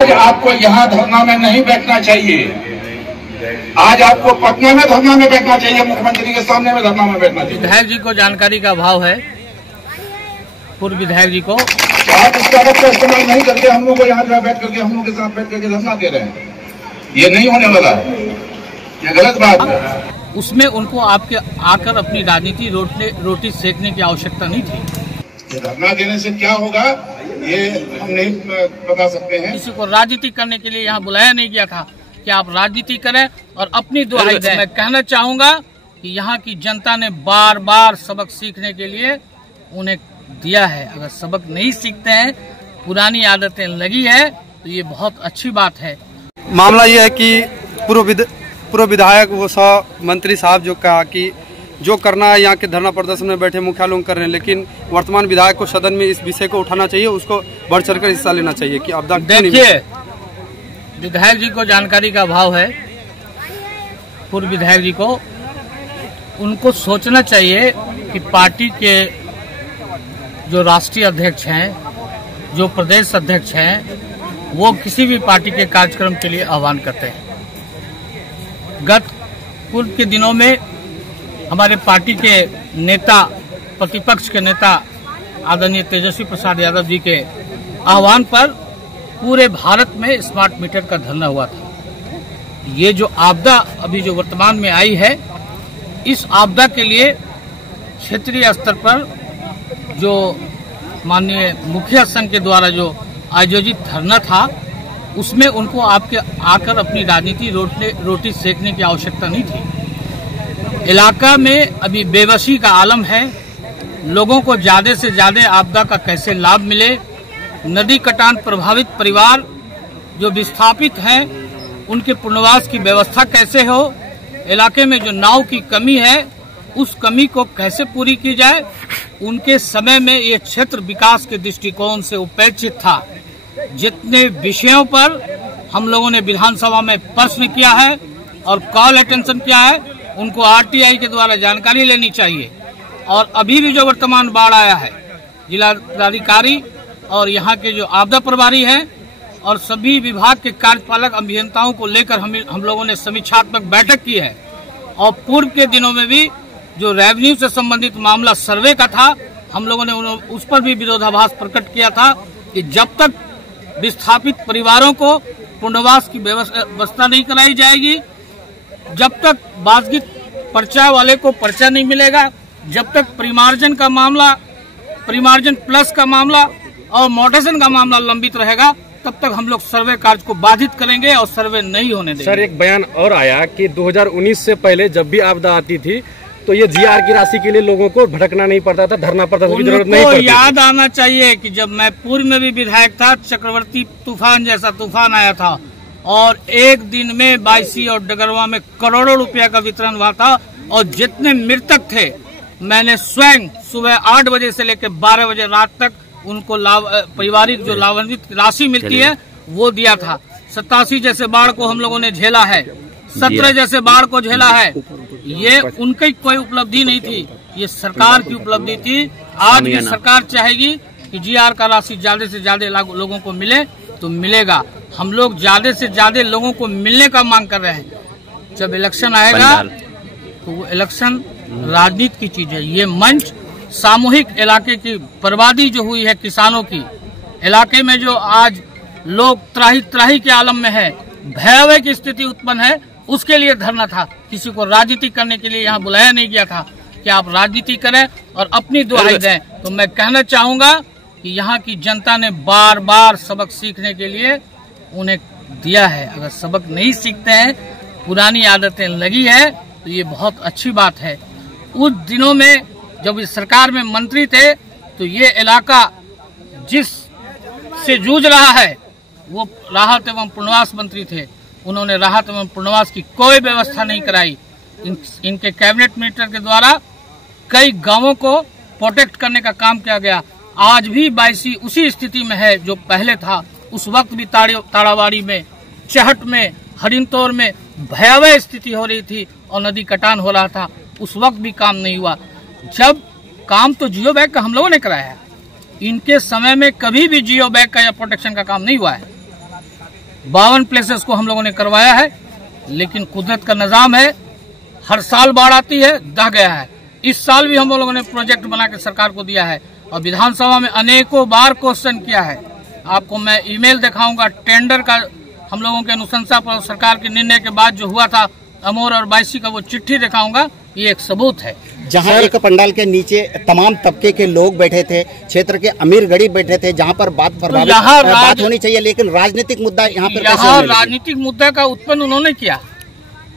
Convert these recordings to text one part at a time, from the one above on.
आपको यहाँ धरना में नहीं बैठना चाहिए। आज आपको पटना में धरना में बैठना चाहिए, मुख्यमंत्री के सामने में धरना में बैठना चाहिए। विधायक जी को जानकारी का अभाव है, पूर्व विधायक जी को आप इसका वक्त इस्तेमाल नहीं करके हम लोग को यहाँ बैठ करके हम लोग के साथ बैठ करके धरना दे रहे हैं। ये नहीं होने वाला है, ये गलत बात है। उसमें उनको आपके आकर अपनी राजनीति रोटी सेकने की आवश्यकता नहीं थी। धरना देने से क्या होगा ये हम नहीं बता सकते हैं। किसी को राजनीति करने के लिए यहाँ बुलाया नहीं गया था कि आप राजनीति करें और अपनी दुहाई दें। मैं कहना चाहूँगा कि यहाँ की जनता ने बार बार सबक सीखने के लिए उन्हें दिया है। अगर सबक नहीं सीखते हैं, पुरानी आदतें लगी है, तो ये बहुत अच्छी बात है। मामला ये है कि पूर्व विधायक वो मंत्री साहब जो कहा कि जो करना है यहाँ के धरना प्रदर्शन में बैठे मुखिया लोग कर रहे हैं, लेकिन वर्तमान विधायक को सदन में इस विषय को उठाना चाहिए, उसको बढ़ चढ़कर हिस्सा लेना चाहिए कि आपदा। देखिए, विधायक जी को जानकारी का अभाव है, पूर्व विधायक जी को उनको सोचना चाहिए कि पार्टी के जो राष्ट्रीय अध्यक्ष हैं, जो प्रदेश अध्यक्ष हैं, वो किसी भी पार्टी के कार्यक्रम के लिए आह्वान करते हैं। पूर्व के दिनों में हमारे पार्टी के नेता, प्रतिपक्ष के नेता आदरणीय तेजस्वी प्रसाद यादव जी के आह्वान पर पूरे भारत में स्मार्ट मीटर का धरना हुआ था। ये जो आपदा अभी जो वर्तमान में आई है, इस आपदा के लिए क्षेत्रीय स्तर पर जो माननीय मुखिया संघ के द्वारा जो आयोजित धरना था, उसमें उनको आकर अपनी राजनीति रोटी सेकने की आवश्यकता नहीं थी। इलाका में अभी बेबसी का आलम है। लोगों को ज्यादा से ज्यादा आपदा का कैसे लाभ मिले, नदी कटान प्रभावित परिवार जो विस्थापित हैं, उनके पुनर्वास की व्यवस्था कैसे हो, इलाके में जो नाव की कमी है, उस कमी को कैसे पूरी की जाए। उनके समय में ये क्षेत्र विकास के दृष्टिकोण से उपेक्षित था। जितने विषयों पर हम लोगों ने विधानसभा में प्रश्न किया है और कॉल अटेंशन किया है, उनको आरटीआई के द्वारा जानकारी लेनी चाहिए। और अभी भी जो वर्तमान बाढ़ आया है, जिलाधिकारी और यहाँ के जो आपदा प्रभारी हैं और सभी विभाग के कार्यपालक अभियंताओं को लेकर हम लोगों ने समीक्षात्मक बैठक की है। और पूर्व के दिनों में भी जो रेवेन्यू से संबंधित मामला सर्वे का था, हम लोगों ने उस पर भी विरोधाभास प्रकट किया था कि जब तक विस्थापित परिवारों को पुनर्वास की व्यवस्था नहीं कराई जाएगी, जब तक बासगित पर्चा वाले को पर्चा नहीं मिलेगा, जब तक परिमार्जन का मामला, परिमार्जन प्लस का मामला और मोटेशन का मामला लंबित रहेगा, तब तक हम लोग सर्वे कार्य को बाधित करेंगे और सर्वे नहीं होने देंगे। सर, एक बयान और आया कि 2019 से पहले जब भी आपदा आती थी तो ये जीआर की राशि के लिए लोगों को भटकना नहीं पड़ता था, धरना प्रदर्शन की जरूरत नहीं पड़ती। याद आना चाहिए कि जब मैं पूर्व में भी विधायक था, चक्रवर्ती तूफान जैसा तूफान आया था और एक दिन में बायसी और डगरवा में करोड़ों रुपया का वितरण हुआ था। और जितने मृतक थे, मैंने स्वयं सुबह 8 बजे से लेकर 12 बजे रात तक उनको पारिवारिक जो लाभान्वित राशि मिलती है वो दिया था। 87 जैसे बाढ़ को हम लोगों ने झेला है, 17 जैसे बाढ़ को झेला है। ये उनकी कोई उपलब्धि नहीं थी, ये सरकार की उपलब्धि थी। आज भी सरकार चाहेगी कि जीआर का राशि ज्यादा से ज्यादा लोगों को मिले तो मिलेगा। हम लोग ज्यादा से ज्यादा लोगों को मिलने का मांग कर रहे हैं। जब इलेक्शन आएगा तो वो इलेक्शन राजनीति की चीज है। ये मंच सामूहिक इलाके की बर्बादी जो हुई है किसानों की, इलाके में जो आज लोग त्राही के आलम में है, भयावह की स्थिति उत्पन्न है, उसके लिए धरना था। किसी को राजनीति करने के लिए यहाँ बुलाया नहीं गया था कि आप राजनीति करें और अपनी दुहाई दें। तो मैं कहना चाहूँगा कि यहाँ की जनता ने बार बार सबक सीखने के लिए उन्हें दिया है। अगर सबक नहीं सीखते हैं, पुरानी आदतें लगी है, तो ये बहुत अच्छी बात है। उस दिनों में जब इस सरकार में मंत्री थे, तो ये इलाका जिस से जूझ रहा है, वो राहत एवं पुनर्वास मंत्री थे। उन्होंने राहत एवं पुनर्वास की कोई व्यवस्था नहीं कराई। इनके कैबिनेट मिनिस्टर के द्वारा कई गांवों को प्रोटेक्ट करने का काम किया गया। आज भी बायसी उसी स्थिति में है जो पहले था। उस वक्त भी ताड़ावाड़ी में, चहट में, हरिनतौर में भयावह स्थिति हो रही थी और नदी कटान हो रहा था। उस वक्त भी काम नहीं हुआ। जब काम तो जियो बैग का हम लोगों ने कराया है, इनके समय में कभी भी जियो बैग का या प्रोटेक्शन का काम नहीं हुआ है। 52 प्लेसेस को हम लोगों ने करवाया है, लेकिन कुदरत का निजाम है, हर साल बाढ़ आती है, दह गया है। इस साल भी हम लोगों ने प्रोजेक्ट बना के सरकार को दिया है और विधानसभा में अनेकों बार क्वेश्चन किया है। आपको मैं ईमेल दिखाऊंगा, टेंडर का हम लोगों के अनुशंसा पर सरकार के निर्णय के बाद जो हुआ था अमोर और बायसी का वो चिट्ठी दिखाऊंगा, ये एक सबूत है। जहां एक पंडाल के नीचे तमाम तबके के लोग बैठे थे, क्षेत्र के अमीर गरीब बैठे थे, जहां पर बात होनी चाहिए, लेकिन राजनीतिक मुद्दा यहाँ राजनीतिक मुद्दा का उत्पन्न उन्होंने किया।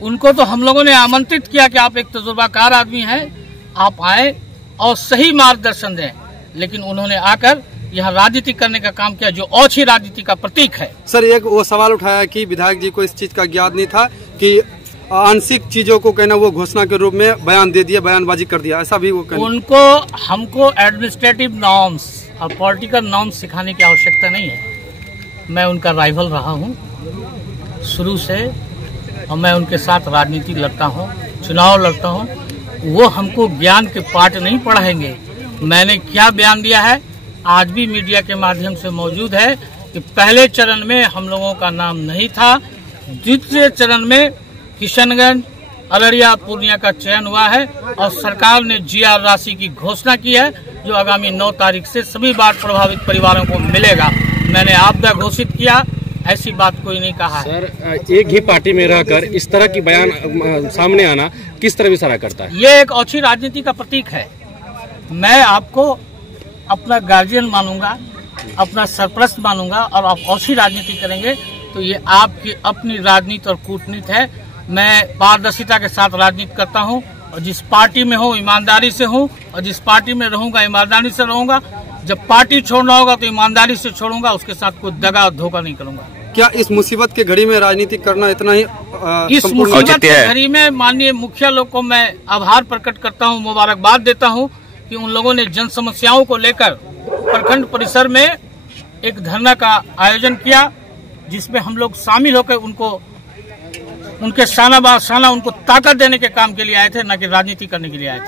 उनको तो हम लोगों ने आमंत्रित किया कि आप एक तजुर्बाकार आदमी हैं, आप आए और सही मार्गदर्शन दें, लेकिन उन्होंने आकर यहाँ राजनीति करने का काम किया, जो ओछी राजनीति का प्रतीक है। सर, एक वो सवाल उठाया कि विधायक जी को इस चीज का ज्ञात नहीं था कि आंशिक चीजों को कहना वो घोषणा के रूप में बयान दे दिया, बयानबाजी कर दिया, ऐसा भी वो कहना। उनको हमको एडमिनिस्ट्रेटिव नॉर्म्स और पॉलिटिकल नॉर्म्स सिखाने की आवश्यकता नहीं है। मैं उनका राइवल रहा हूँ शुरू से और मैं उनके साथ राजनीति लड़ता हूँ, चुनाव लड़ता हूँ। वो हमको ज्ञान के पाठ नहीं पढ़ाएंगे। मैंने क्या बयान दिया है आज भी मीडिया के माध्यम से मौजूद है कि पहले चरण में हम लोगों का नाम नहीं था, द्वितीय चरण में किशनगंज, अररिया, पूर्णिया का चयन हुआ है और सरकार ने जीआर राशि की घोषणा की है, जो आगामी 9 तारीख से सभी बाढ़ प्रभावित परिवारों को मिलेगा। मैंने आपदा घोषित किया, ऐसी बात कोई नहीं कहा है। सर, एक ही पार्टी में रहकर इस तरह की बयान सामने आना किस तरह इशारा करता है? ये एक अच्छी राजनीति का प्रतीक है। मैं आपको अपना गार्जियन मानूंगा, अपना सरप्रस्त मानूंगा और आप अच्छी राजनीति करेंगे तो ये आपकी अपनी राजनीति और कूटनीति है। मैं पारदर्शिता के साथ राजनीति करता हूं और जिस पार्टी में हूं ईमानदारी से हूं और जिस पार्टी में रहूंगा ईमानदारी से रहूंगा। जब पार्टी छोड़ना होगा तो ईमानदारी से छोड़ूंगा, उसके साथ कोई दगा और धोखा नहीं करूंगा। क्या इस मुसीबत के घड़ी में राजनीति करना इतना ही इस मुसीबत के घड़ी में माननीय मुखिया लोग को मैं आभार प्रकट करता हूं, मुबारकबाद देता हूं कि उन लोगों ने जन समस्याओं को लेकर प्रखंड परिसर में एक धरना का आयोजन किया, जिसमें हम लोग शामिल होकर उनके शाना बाशाना उनको ताकत देने के काम के लिए आए थे, न कि राजनीति करने के लिए आए थे।